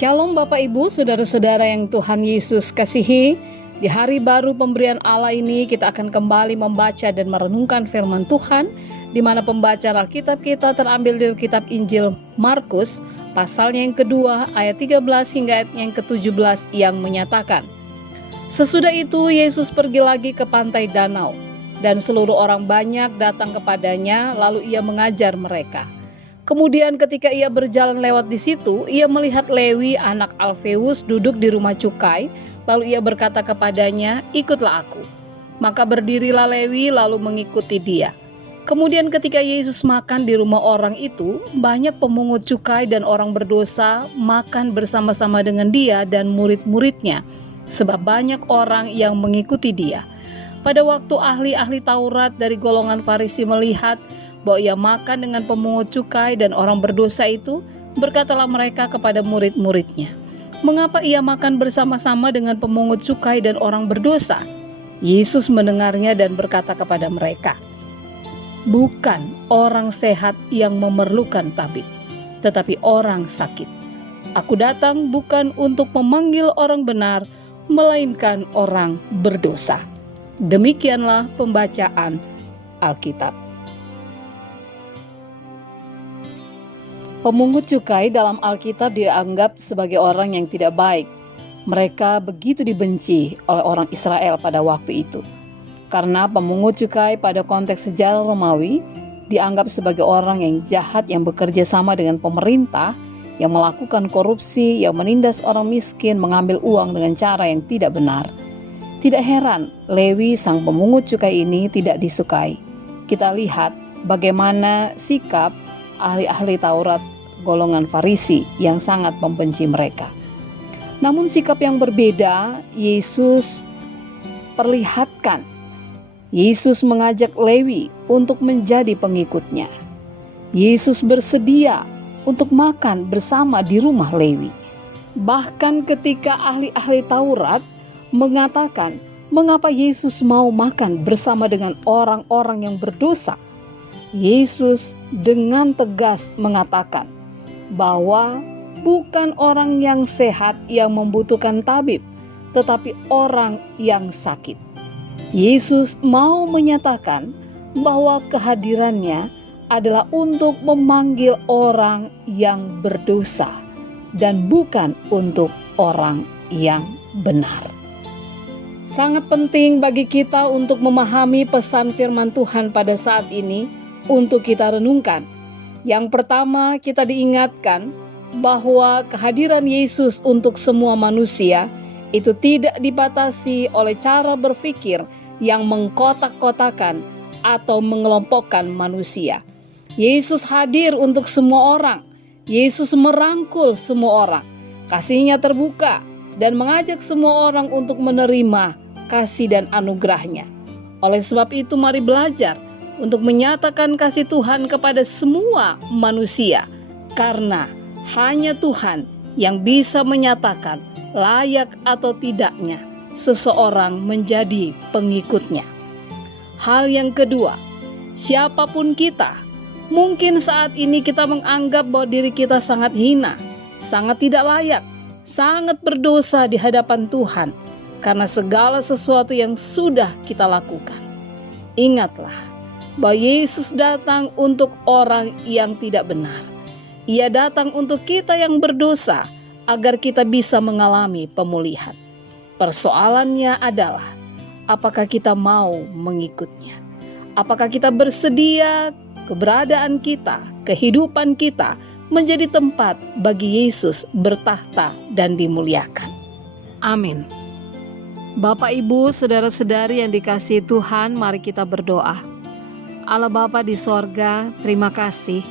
Shalom Bapak Ibu, Saudara-saudara yang Tuhan Yesus kasihi. Di hari baru pemberian Allah ini kita akan kembali membaca dan merenungkan firman Tuhan, di mana pembacaan Alkitab kita terambil dari kitab Injil Markus, pasalnya yang kedua, ayat 13 hingga ayat yang ke-17 yang menyatakan, sesudah itu Yesus pergi lagi ke pantai danau, dan seluruh orang banyak datang kepadanya, lalu ia mengajar mereka. Kemudian ketika ia berjalan lewat di situ, ia melihat Lewi anak Alfeus duduk di rumah cukai, lalu ia berkata kepadanya, ikutlah aku. Maka berdirilah Lewi lalu mengikuti dia. Kemudian ketika Yesus makan di rumah orang itu, banyak pemungut cukai dan orang berdosa makan bersama-sama dengan dia dan murid-muridnya, sebab banyak orang yang mengikuti dia. Pada waktu ahli-ahli Taurat dari golongan Farisi melihat bahwa ia makan dengan pemungut cukai dan orang berdosa itu, berkatalah mereka kepada murid-muridnya, mengapa ia makan bersama-sama dengan pemungut cukai dan orang berdosa? Yesus mendengarnya dan berkata kepada mereka, bukan orang sehat yang memerlukan tabib, tetapi orang sakit. Aku datang bukan untuk memanggil orang benar, melainkan orang berdosa. Demikianlah pembacaan Alkitab. Pemungut cukai dalam Alkitab dianggap sebagai orang yang tidak baik. Mereka begitu dibenci oleh orang Israel pada waktu itu. Karena pemungut cukai pada konteks sejarah Romawi dianggap sebagai orang yang jahat yang bekerja sama dengan pemerintah, yang melakukan korupsi, yang menindas orang miskin, mengambil uang dengan cara yang tidak benar. Tidak heran Lewi sang pemungut cukai ini tidak disukai. Kita lihat bagaimana sikap ahli-ahli Taurat golongan Farisi yang sangat membenci mereka. Namun sikap yang berbeda Yesus perlihatkan. Yesus mengajak Lewi untuk menjadi pengikutnya. Yesus bersedia untuk makan bersama di rumah Lewi. Bahkan ketika ahli-ahli Taurat mengatakan, mengapa Yesus mau makan bersama dengan orang-orang yang berdosa? Yesus dengan tegas mengatakan bahwa bukan orang yang sehat yang membutuhkan tabib, tetapi orang yang sakit. Yesus mau menyatakan bahwa kehadirannya adalah untuk memanggil orang yang berdosa dan bukan untuk orang yang benar. Sangat penting bagi kita untuk memahami pesan firman Tuhan pada saat ini untuk kita renungkan. Yang pertama, kita diingatkan bahwa kehadiran Yesus untuk semua manusia itu tidak dibatasi oleh cara berpikir yang mengkotak-kotakan atau mengelompokkan manusia. Yesus hadir untuk semua orang. Yesus merangkul semua orang. Kasih-Nya terbuka dan mengajak semua orang untuk menerima kasih dan anugerah-Nya. Oleh sebab itu, mari belajar untuk menyatakan kasih Tuhan kepada semua manusia, karena hanya Tuhan yang bisa menyatakan layak atau tidaknya seseorang menjadi pengikutnya. Hal yang kedua, siapapun kita, mungkin saat ini kita menganggap bahwa diri kita sangat hina, sangat tidak layak, sangat berdosa di hadapan Tuhan karena segala sesuatu yang sudah kita lakukan. Ingatlah bahwa Yesus datang untuk orang yang tidak benar. Ia datang untuk kita yang berdosa agar kita bisa mengalami pemulihan. Persoalannya adalah, apakah kita mau mengikutnya? Apakah kita bersedia keberadaan kita, kehidupan kita menjadi tempat bagi Yesus bertahta dan dimuliakan? Amin. Bapak, Ibu, saudara-saudari yang dikasihi Tuhan, mari kita berdoa. Allah Bapa di sorga, terima kasih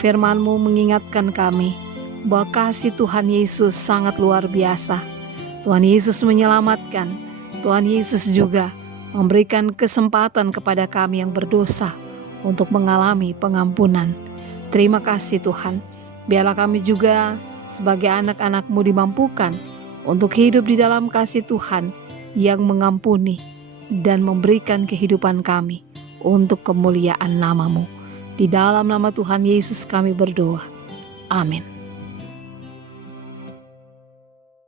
firman-Mu mengingatkan kami bahwa kasih Tuhan Yesus sangat luar biasa. Tuhan Yesus menyelamatkan, Tuhan Yesus juga memberikan kesempatan kepada kami yang berdosa untuk mengalami pengampunan. Terima kasih Tuhan, biarlah kami juga sebagai anak-anak-Mu dimampukan untuk hidup di dalam kasih Tuhan yang mengampuni dan memberikan kehidupan kami untuk kemuliaan nama-Mu. Di dalam nama Tuhan Yesus kami berdoa. Amin.